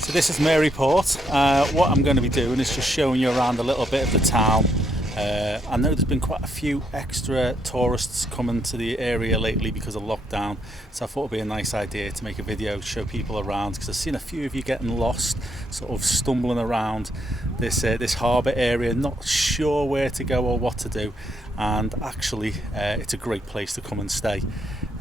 So this is Maryport. What I'm going to be doing is just showing you around a little bit of the town. I know there's been quite a few extra tourists coming to the area lately because of lockdown, so I thought it would be a nice idea to make a video, show people around, because I've seen a few of you getting lost, sort of stumbling around this harbour area, not sure where to go or what to do, and actually it's a great place to come and stay.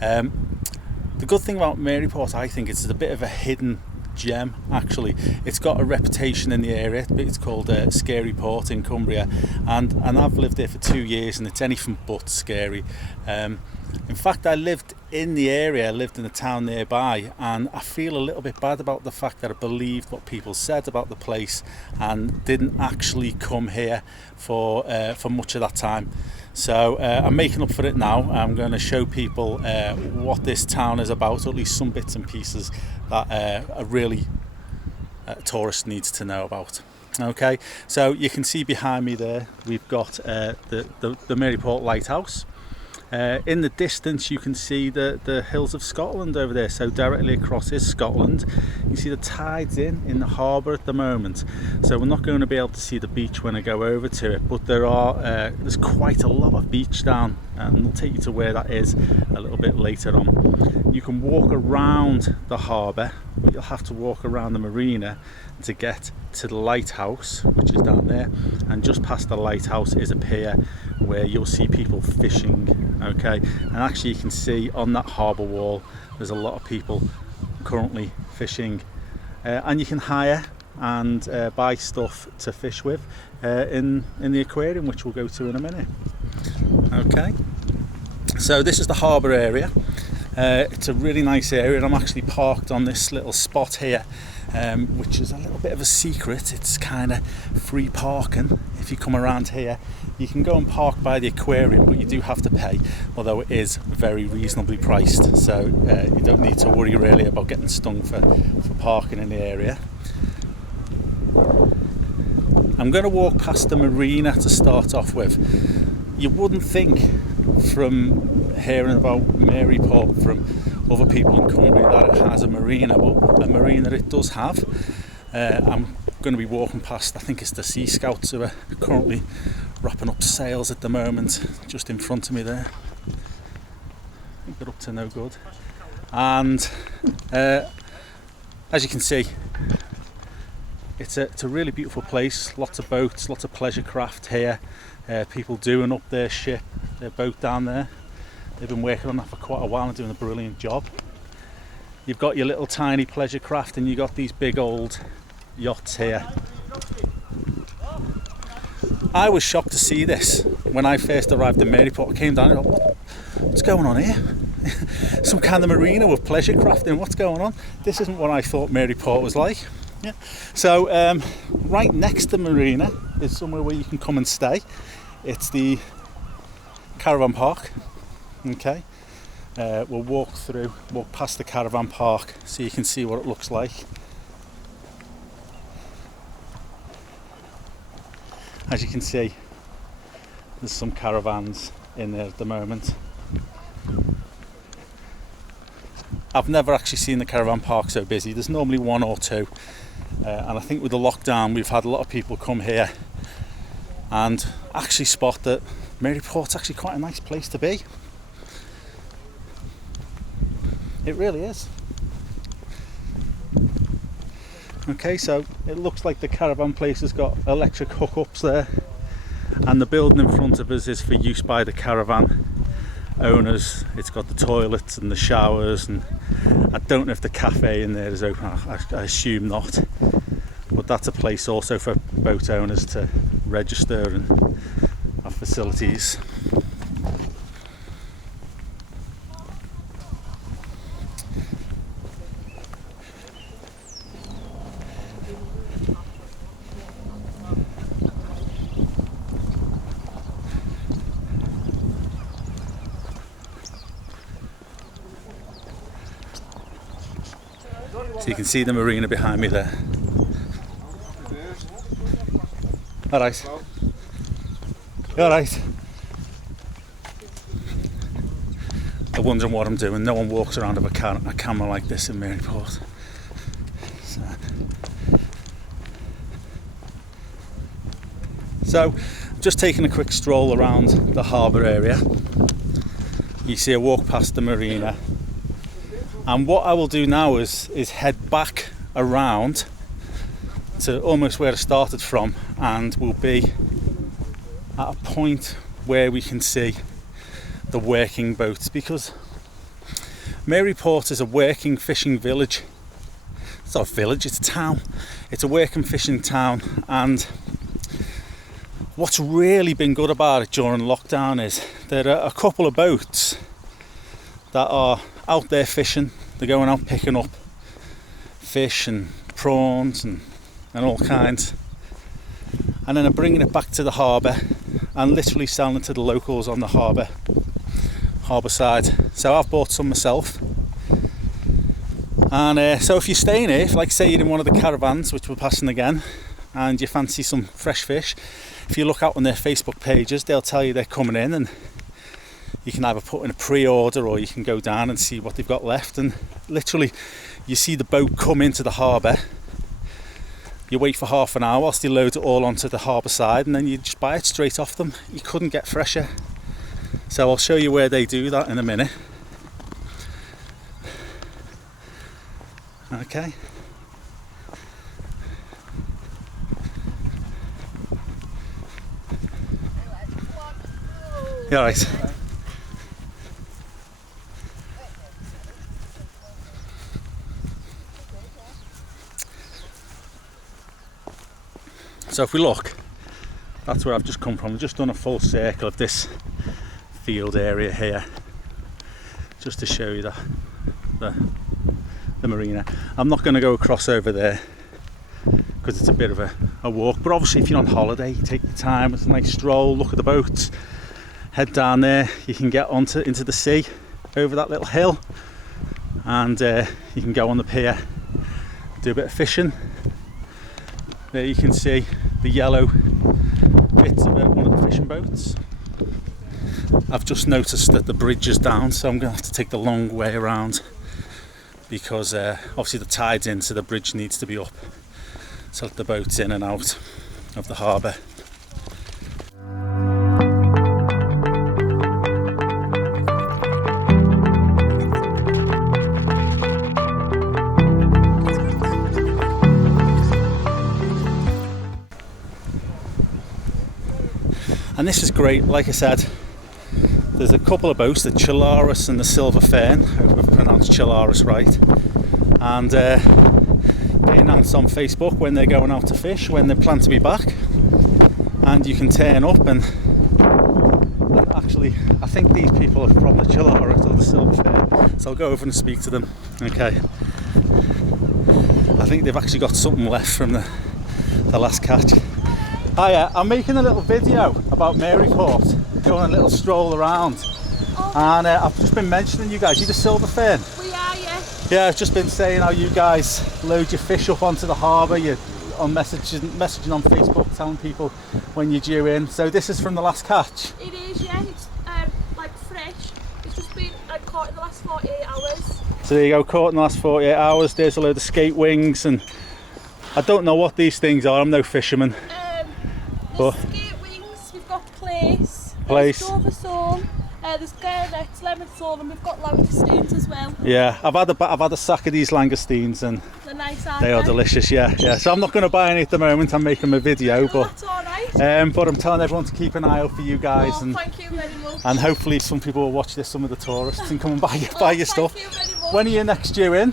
The good thing about Maryport, I think, it's a bit of a hidden gem. Actually, it's got a reputation in the area. It's called Scary Port in Cumbria, and I've lived there for 2 years, and it's anything but scary. In fact, I lived in the area, I lived in a town nearby, and I feel a little bit bad about the fact that I believed what people said about the place and didn't actually come here for much of that time. So I'm making up for it now. I'm going to show people what this town is about, or at least some bits and pieces that a really tourist needs to know about. Okay, so you can see behind me there we've got the Maryport Lighthouse. In the distance you can see the hills of Scotland over there, so directly across is Scotland. You see the tides in the harbour at the moment, so we're not going to be able to see the beach when I go over to it, but there's quite a lot of beach down, and we'll take you to where that is a little bit later on. You can walk around the harbour, but you'll have to walk around the marina to get to the lighthouse, which is down there, and just past the lighthouse is a pier where you'll see people fishing. Okay, and actually you can see on that harbour wall there's a lot of people currently fishing, and you can hire and buy stuff to fish with in the aquarium, which we'll go to in a minute. Okay, so this is the harbour area. It's a really nice area, and I'm actually parked on this little spot here, which is a little bit of a secret. It's kind of free parking. If you come around here, you can go and park by the aquarium, but you do have to pay, although it is very reasonably priced, so you don't need to worry really about getting stung for parking in the area. I'm going to walk past the Marina to start off with. You wouldn't think from hearing about Maryport from other people in Cumbria that it has a marina, but a marina it does have. I'm going to be walking past, I think it's the Sea Scouts who are currently wrapping up sails at the moment, just in front of me there. I think they're up to no good. And as you can see, it's a really beautiful place. Lots of boats, lots of pleasure craft here. People doing up their boat down there. They've been working on that for quite a while and doing a brilliant job. You've got your little tiny pleasure craft, and you've got these big old yachts here. I was shocked to see this when I first arrived in Maryport. I came down and thought, what's going on here? Some kind of marina with pleasure crafting, what's going on? This isn't what I thought Maryport was like. Yeah. So right next to the marina is somewhere where you can come and stay. It's the caravan park. Okay, we'll walk past the caravan park so you can see what it looks like. As you can see, there's some caravans in there at the moment. I've never actually seen the caravan park so busy. There's normally one or two, and I think with the lockdown we've had a lot of people come here and actually spot that Maryport's actually quite a nice place to be. It really is. Okay, so it looks like the caravan place has got electric hookups there, and the building in front of us is for use by the caravan owners. It's got the toilets and the showers, and I don't know if the cafe in there is open. I assume not, but that's a place also for boat owners to register and have facilities. So you can see the marina behind me there. Alright. Alright. I'm wondering what I'm doing. No one walks around with a camera like this in Maryport. So, just taking a quick stroll around the harbour area. You see a walk past the Marina. And what I will do now is head back around to almost where I started from, and we'll be at a point where we can see the working boats, because Maryport is a working fishing village. It's not a village, it's a town. It's a working fishing town, and what's really been good about it during lockdown is there are a couple of boats that are out there fishing. They're going out picking up fish and prawns and all kinds, and then they're bringing it back to the harbour and literally selling it to the locals on the harbour side. So I've bought some myself, and so if you're staying here, if, like say you're in one of the caravans which we're passing again, and you fancy some fresh fish, if you look out on their Facebook pages, they'll tell you they're coming in, and you can either put in a pre-order or you can go down and see what they've got left. And literally you see the boat come into the harbour, you wait for half an hour whilst they load it all onto the harbour side, and then you just buy it straight off them. You couldn't get fresher. So I'll show you where they do that in a minute. Okay. You all right? So if we look, that's where I've just come from. I've just done a full circle of this field area here, just to show you the marina. I'm not going to go across over there because it's a bit of a walk, but obviously if you're on holiday, you take your time, it's a nice stroll, look at the boats, head down there, you can get into the sea over that little hill, and you can go on the pier, do a bit of fishing. There you can see the yellow bits of one of the fishing boats. I've just noticed that the bridge is down, so I'm going to have to take the long way around, because obviously the tide's in, so the bridge needs to be up to let the boats in and out of the harbour. And this is great, like I said, there's a couple of boats, the Chilaris and the Silver Fern, I hope I've pronounced Chilaris right, and they announce on Facebook when they're going out to fish, when they plan to be back, and you can turn up and actually, I think these people are from the Chilaris or the Silver Fern, so I'll go over and speak to them. Okay, I think they've actually got something left from the last catch. Hiya, I'm making a little video about Maryport, going a little stroll around, and I've just been mentioning you guys. You the Silver Fern? We are, yeah. Yeah, I've just been saying how you guys load your fish up onto the harbour. You're on messaging on Facebook, telling people when you're due in. So this is from the last catch. It is, yeah. It's like fresh. It's just been caught in the last 48 hours. So there you go, caught in the last 48 hours. There's a load of skate wings, and I don't know what these things are. I'm no fisherman. There's skate wings, we've got plaice, Dover sole, there's gurnets, lemon sole, and we've got langoustines as well. Yeah, I've had a sack of these langoustines, and they're nice, aren't they are delicious. Yeah. So I'm not going to buy any at the moment. I'm making a video, but that's all right. But I'm telling everyone to keep an eye out for you guys, and thank you very much. And hopefully some people will watch this, some of the tourists, and come and buy your stuff. Thank you very much. When are you next due in?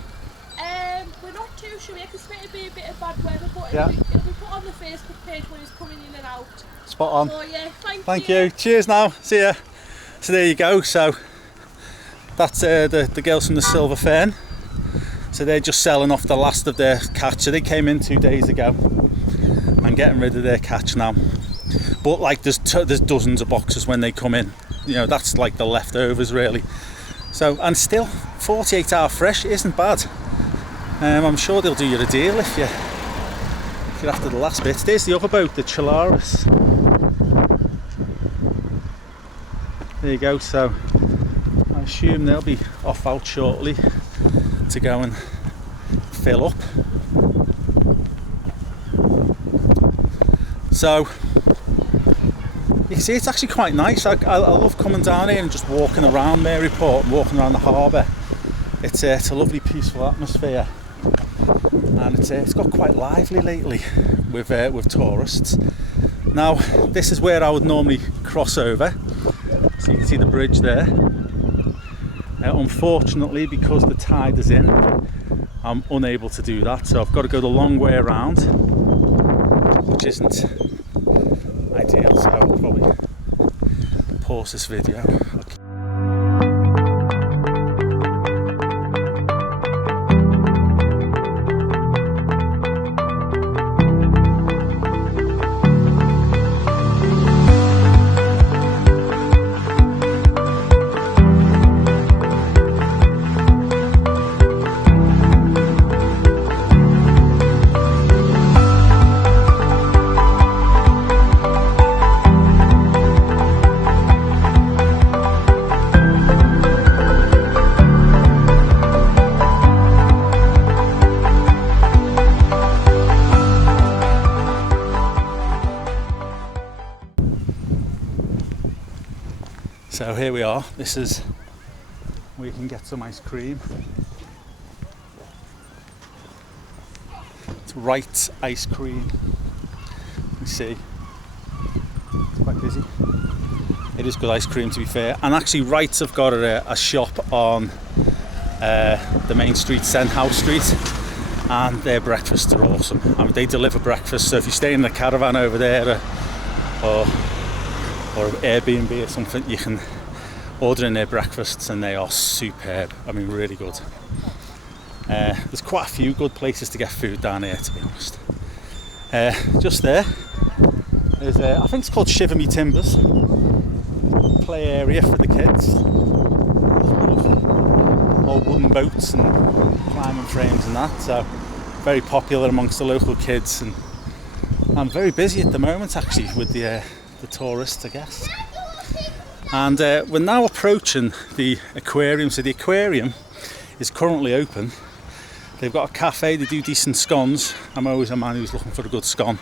We're not too sure yet, because it's going to be a bit of bad weather, but yeah. it'll be put on the Facebook page when it's coming in and out. Spot on. So yeah, thank you. Cheers now. See ya. So there you go. So that's the girls from the Silver Fern. So they're just selling off the last of their catch. So they came in 2 days ago and getting rid of their catch now. But like there's dozens of boxes when they come in. You know, that's like the leftovers really. So, and still 48 hour fresh isn't bad. I'm sure they'll do you a deal if you're after the last bit. There's the other boat, the Chilaris. There you go. So I assume they'll be off out shortly to go and fill up. So you can see it's actually quite nice. I love coming down here and just walking around Maryport and walking around the harbour. It's a lovely peaceful atmosphere, and it's got quite lively lately with tourists. Now this is where I would normally cross over, so you can see the bridge there. Unfortunately, because the tide is in, I'm unable to do that, so I've got to go the long way around, which isn't ideal, so I'll probably pause this video. So here we are. This is where you can get some ice cream. It's Wright ice cream. You see, it's quite busy. It is good ice cream, to be fair. And actually, Wrights have got a shop on the main street, Senhouse Street, and their breakfasts are awesome. I mean, they deliver breakfast. So if you stay in a caravan over there, or Airbnb or something, you can order in their breakfasts and they are superb. I mean, really good. There's quite a few good places to get food down here, to be honest. Just there is I think it's called Shiver Me Timbers, play area for the kids. Old wooden boats and climbing frames and that, so very popular amongst the local kids, and I'm very busy at the moment actually with the tourists, I guess. And we're now approaching the aquarium. So the aquarium is currently open. They've got a cafe, they do decent scones. I'm always a man who's looking for a good scone.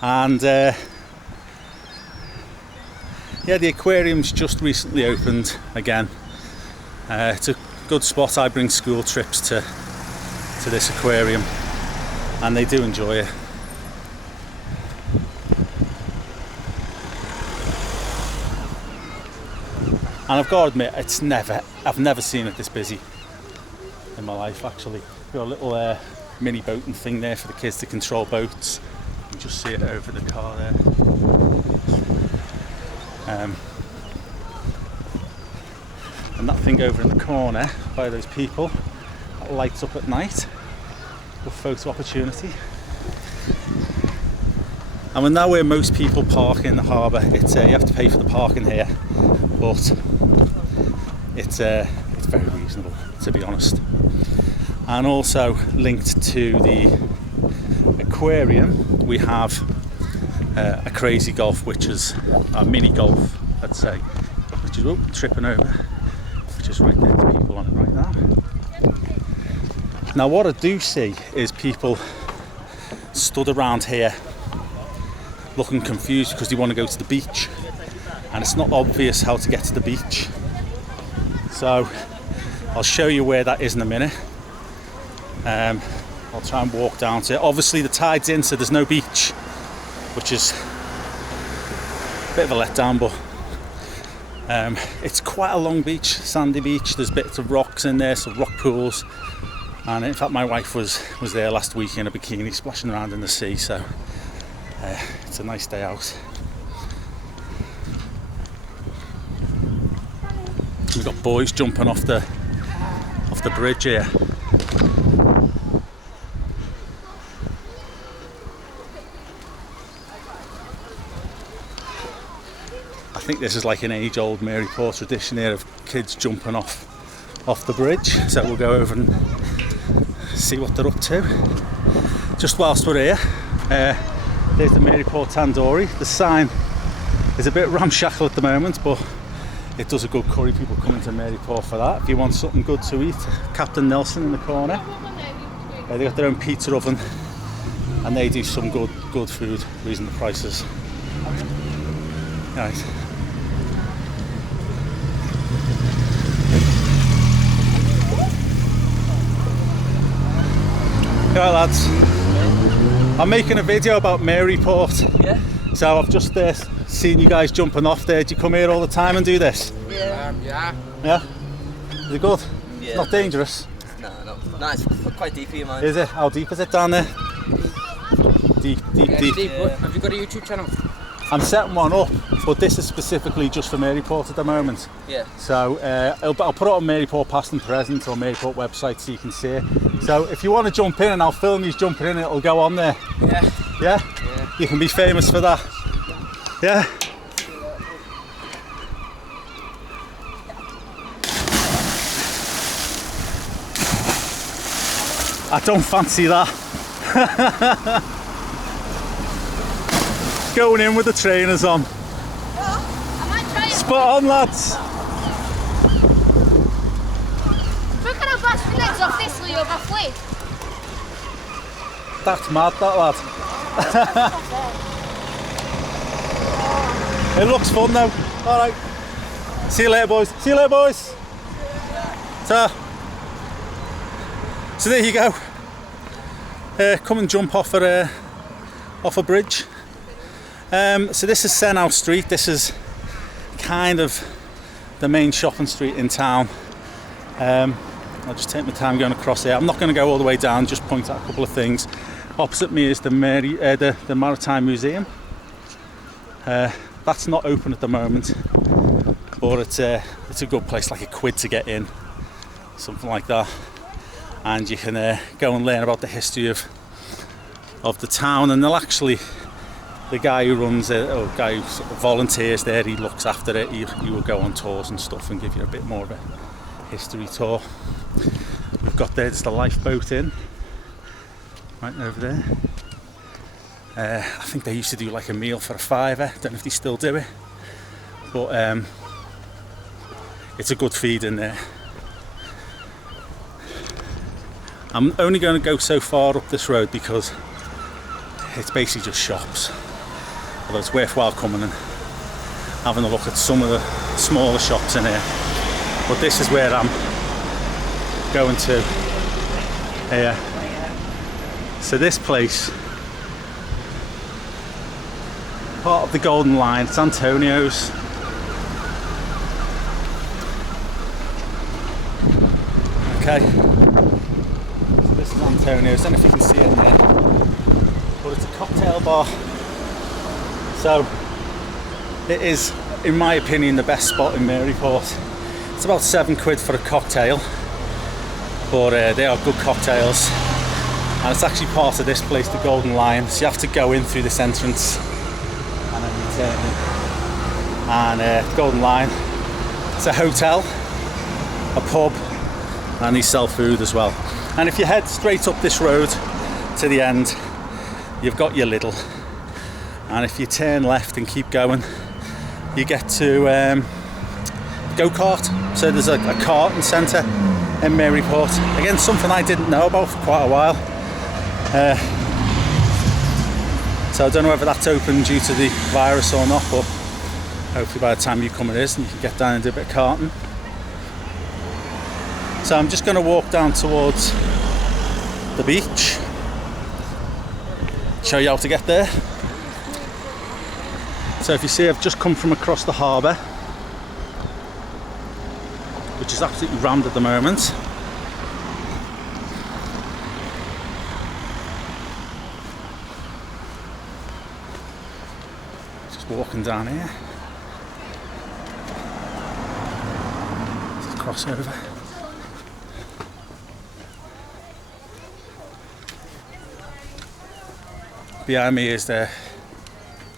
And yeah, the aquarium's just recently opened again. It's a good spot. I bring school trips to this aquarium and they do enjoy it. And I've got to admit, I've never seen it this busy in my life, actually. Got a little mini boating thing there for the kids to control boats. You can just see it over the car there. And that thing over in the corner by those people, that lights up at night. Good photo opportunity. And we're now where most people park in the harbour. It's you have to pay for the parking here, but it's very reasonable, to be honest. And also linked to the aquarium, we have a crazy golf, which is a mini golf, I'd say, which is tripping over, which is right there. There's people on it right now. Now, what I do see is people stood around here looking confused because they want to go to the beach, and it's not obvious how to get to the beach. So I'll show you where that is in a minute. I'll try and walk down to it. Obviously the tide's in, so there's no beach, which is a bit of a letdown, but it's quite a long beach, sandy beach. There's bits of rocks in there, some rock pools, and in fact my wife was there last week in a bikini splashing around in the sea, so it's a nice day out. We've got boys jumping off the bridge here. I think this is like an age-old Maryport tradition here of kids jumping off the bridge. So we'll go over and see what they're up to. Just whilst we're here, there's the Maryport Tandoori. The sign is a bit ramshackle at the moment, but it does a good curry. People come into Maryport for that. If you want something good to eat, Captain Nelson in the corner. They got their own pizza oven, and they do some good food, reasonable prices. Right. Right, lads. I'm making a video about Maryport. Yeah. So I've just seen you guys jumping off there. Do you come here all the time and do this? Yeah. Yeah? Is it good? Yeah. It's not dangerous? No, it's quite deep here, man. Is it? How deep is it down there? Deep. Yeah. Have you got a YouTube channel? I'm setting one up, but this is specifically just for Maryport at the moment. Yeah. So I'll put it on Maryport past and present or Maryport website so you can see it. So if you want to jump in and I'll film you jumping in, it'll go on there. Yeah. Yeah? Yeah. You can be famous for that. Yeah? I don't fancy that. Going in with the trainers on. I might try it. Spot on, lads. Look at how fast the legs off this Leo halfway. That's mad, that lad. It looks fun though. Alright. See you later, boys. See you later, boys. So there you go. Come and jump off a bridge. So this is Senhouse Street. This is kind of the main shopping street in town. I'll just take my time going across here. I'm not going to go all the way down, just point out a couple of things. Opposite me is the Maritime Museum. That's not open at the moment, but it's a good place, like £1 to get in, something like that. And you can go and learn about the history of the town, and they'll actually, the guy who runs it, or guy who sort of volunteers there, he looks after it. He will go on tours and stuff and give you a bit more of a history tour. We've got there's the lifeboat in, right over there. I think they used to do like a meal for £5. Don't know if they still do it, but it's a good feed in there. I'm only going to go so far up this road because it's basically just shops. Although it's worthwhile coming and having a look at some of the smaller shops in here. But this is where I'm going to here. So this place, part of the Golden Line, it's Antonio's. Okay. This is Antonio's, I don't know if you can see it in there, but it's a cocktail bar. So it is, in my opinion, the best spot in Maryport. It's about £7 for a cocktail, but they are good cocktails, and it's actually part of this place, the Golden Lion. So you have to go in through this entrance and then you turn in. And Golden Lion, it's a hotel, a pub, and they sell food as well. And if you head straight up this road to the end, you've got your Lidl. And if you turn left and keep going, you get to go-kart. So there's a karting centre in Maryport. Again, something I didn't know about for quite a while. So I don't know whether that's open due to the virus or not, but hopefully by the time you come it is, and you can get down and do a bit of karting. So I'm just going to walk down towards the beach, show you how to get there. So if you see, I've just come from across the harbour, which is absolutely rammed at the moment. Just walking down here. Just cross over. Behind me is the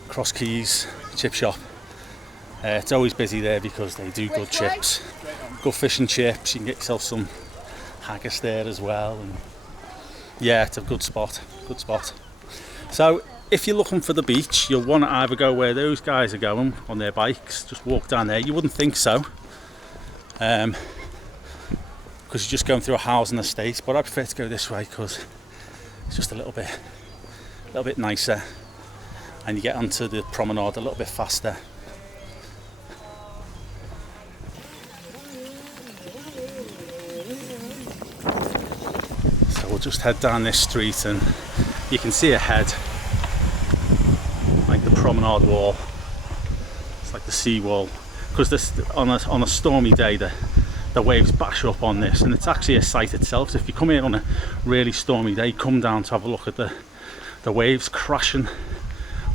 Cross Keys chip shop. It's always busy there because they do good chips, good fish and chips. You can get yourself some haggis there as well, and yeah, it's a good spot. So if you're looking for the beach, you'll want to either go where those guys are going on their bikes, just walk down there. You wouldn't think so, because you're just going through a housing estate, but I prefer to go this way because it's just a little bit nicer, and you get onto the promenade a little bit faster. So we'll just head down this street, and you can see ahead like the promenade wall. It's like the sea wall, because this on a stormy day the waves bash up on this, and it's actually a sight itself. So if you come here on a really stormy day, come down to have a look at the waves crashing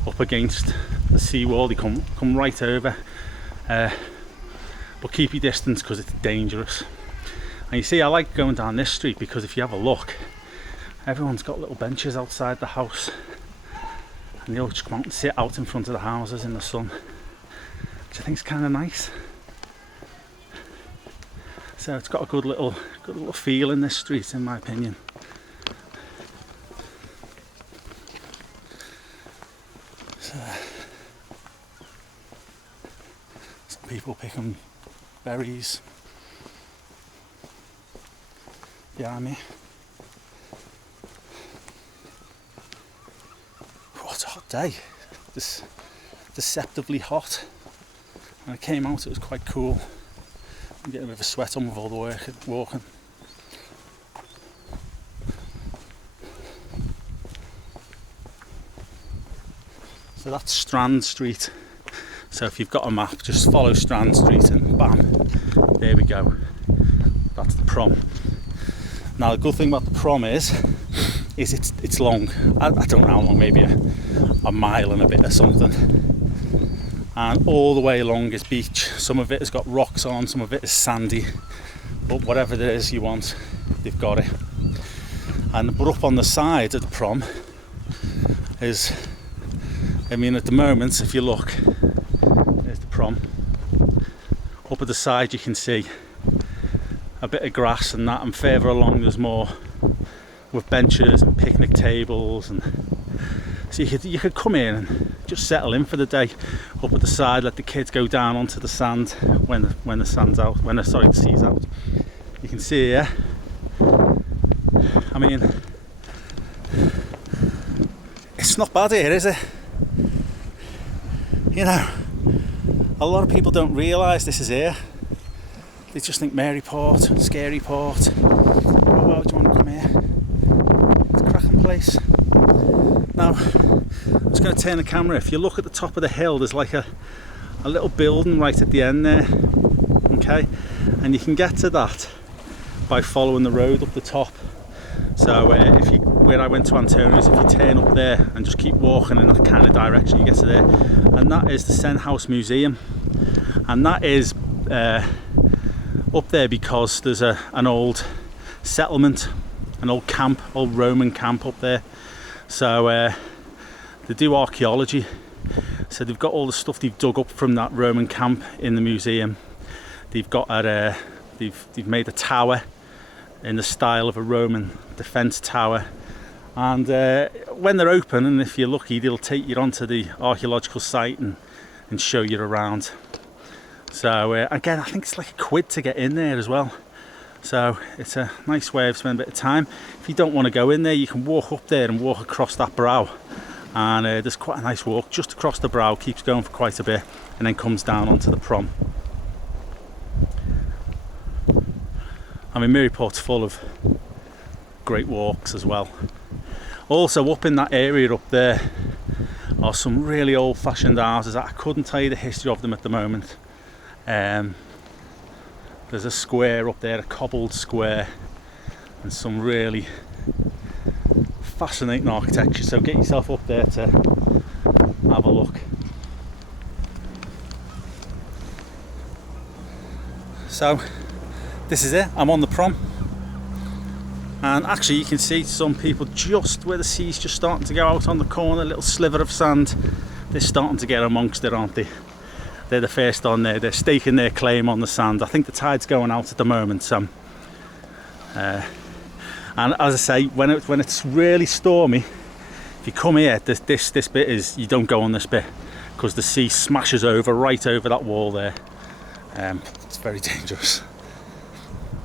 up against the seawall. They come right over, but keep your distance because it's dangerous. And you see, I like going down this street because if you have a look, everyone's got little benches outside the house, and they all just come out and sit out in front of the houses in the sun, which I think is kind of nice. So it's got a good little feel in this street, in my opinion. So, some people picking berries behind me. Oh, it's a hot day. This deceptively hot. When I came out, it was quite cool. I'm getting a bit of a sweat on with all the walking. So that's Strand Street. So if you've got a map, just follow Strand Street and bam, there we go. That's the prom. Now the good thing about the prom is it's long. I don't know how long, maybe a mile and a bit or something. And all the way along is beach. Some of it has got rocks on, some of it is sandy, but whatever it is you want, they've got it. But up on the side of the prom is, I mean, at the moment, if you look, there's the prom. Up at the side you can see a bit of grass and that, and further along there's more with benches and picnic tables, and so you could come in and just settle in for the day up at the side, let the kids go down onto the sand when the sand's out, the sea's out. You can see here, I mean, it's not bad here, is it? You know, a lot of people don't realise this is here. They just think Maryport, scary port. Oh, why would you want to come here? It's a cracking place. Now, I'm just going to turn the camera. If you look at the top of the hill, there's like a little building right at the end there, okay? And you can get to that by following the road up the top. So where I went to Antonio's, if you turn up there and just keep walking in that kind of direction, you get to there. And that is the Senhouse Museum. And that is up there because there's an old settlement, an old camp, old Roman camp up there. So they do archaeology, so they've got all the stuff they've dug up from that Roman camp in the museum. They've got they've made a tower in the style of a Roman defence tower, and when they're open, and if you're lucky, they'll take you onto the archaeological site and show you around. So again, I think it's like £1 to get in there as well. So it's a nice way of spending a bit of time. If you don't want to go in there, you can walk up there and walk across that brow. And there's quite a nice walk just across the brow, keeps going for quite a bit, and then comes down onto the prom. I mean, Maryport's full of great walks as well. Also up in that area up there are some really old-fashioned houses. I couldn't tell you the history of them at the moment. There's a square up there, a cobbled square, and some really fascinating architecture, so get yourself up there to have a look. So this is it, I'm on the prom, and actually you can see some people just where the sea's just starting to go out on the corner, a little sliver of sand. They're starting to get amongst it, aren't they? They're the first on there, they're staking their claim on the sand. I think the tide's going out at the moment, so and as I say, when it's really stormy, if you come here, this bit is, you don't go on this bit because the sea smashes right over that wall there. It's very dangerous.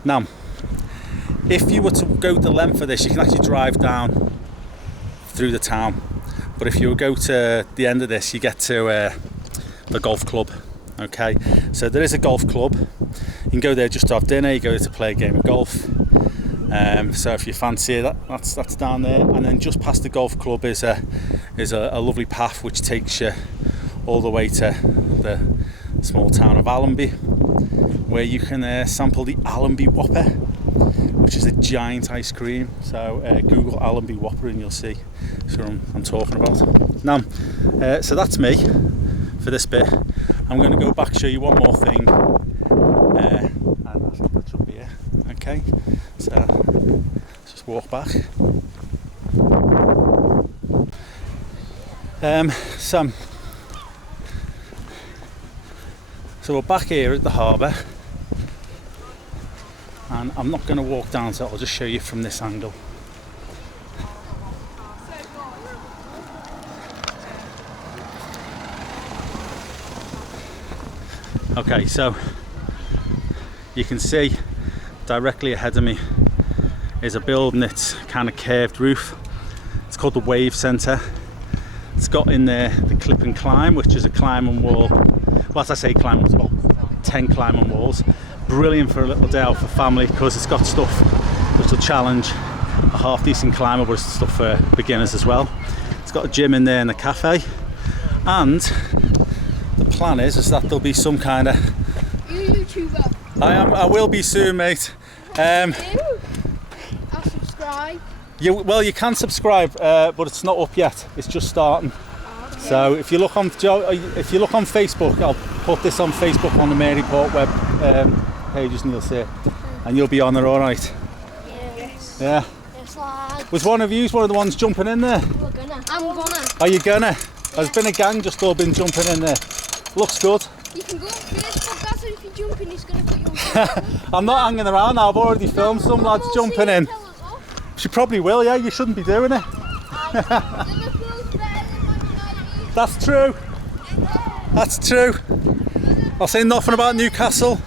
Now, if you were to go the length of this, you can actually drive down through the town. But if you go to the end of this, you get to the golf club. Okay, so there is a golf club. You can go there just to have dinner. You go there to play a game of golf. So if you fancy it, that's down there. And then just past the golf club is a lovely path which takes you all the way to the small town of Allenby, where you can sample the Allenby Whopper, which is a giant ice cream. So Google Allenby Whopper and you'll see what I'm talking about. Now, so that's me for this bit. I'm going to go back, show you one more thing, and I think that should be it. Okay, so let's just walk back. So we're back here at the harbour, and I'm not going to walk down, so I'll just show you from this angle. Okay, so you can see directly ahead of me is a building that's kind of curved roof. It's called the Wave Centre. It's got in there the clip and climb, which is a climbing wall. Well, as I say climbing, it's about 10 climbing walls. Brilliant for a little day out for family, because it's got stuff which will challenge a half decent climber, but it's stuff for beginners as well. It's got a gym in there and a cafe, and the plan is that there'll be some kind of... You're a YouTuber. I will be soon, mate. I'll subscribe. You can subscribe, but it's not up yet. It's just starting. Okay. So if you look on Facebook, I'll put this on Facebook on the Maryport web pages, and you'll see it, and you'll be on there, all right? Yes. Yeah. Yes, lad. Was one of the ones jumping in there? I'm gonna. Are you gonna? There's been a gang just all been jumping in there. Looks good. You can go on Facebook, that's if you jump in, he's gonna put you on Facebook. I'm not hanging around now. I've already filmed some lads jumping in. She probably will, yeah. You shouldn't be doing it. Liverpool's better than Man United. That's true. That's true. I'll say nothing about Newcastle.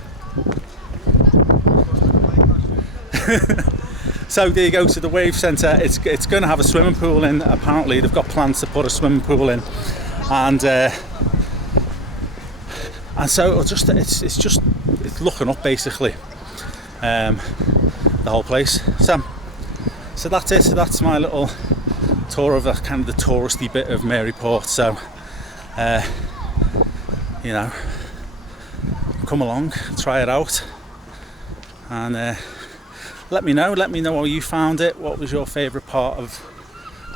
So there you go, to the Wave Centre. It's going to have a swimming pool in. Apparently they've got plans to put a swimming pool in, and so it's looking up basically, the whole place. So that's it. So that's my little tour of kind of the touristy bit of Maryport. So you know, come along, try it out, and let me know how you found it. What was your favourite part of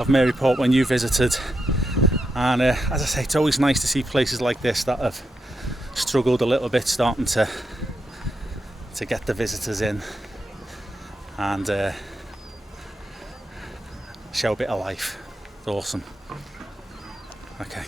Maryport when you visited? And as I say, it's always nice to see places like this that have struggled a little bit, starting to get the visitors in and show a bit of life. It's awesome. Okay.